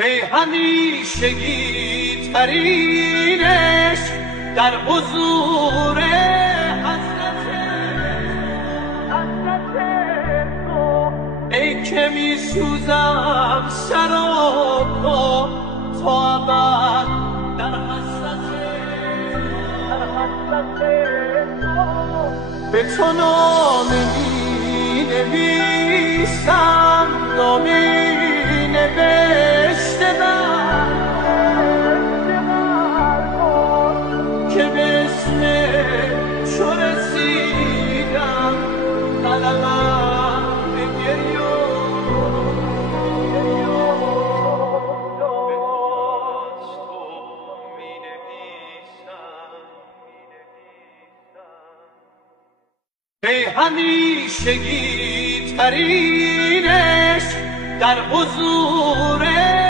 ای همیشگی ترینش در حضور حضرت تو، ای که می سوزم سر و پا تا ابد در حسرت تو. به تو نامه می نویسم، نامه نوشته بر که به اسم چو رسیدم قلمم به گریه ای همیشگی ترینش در حضور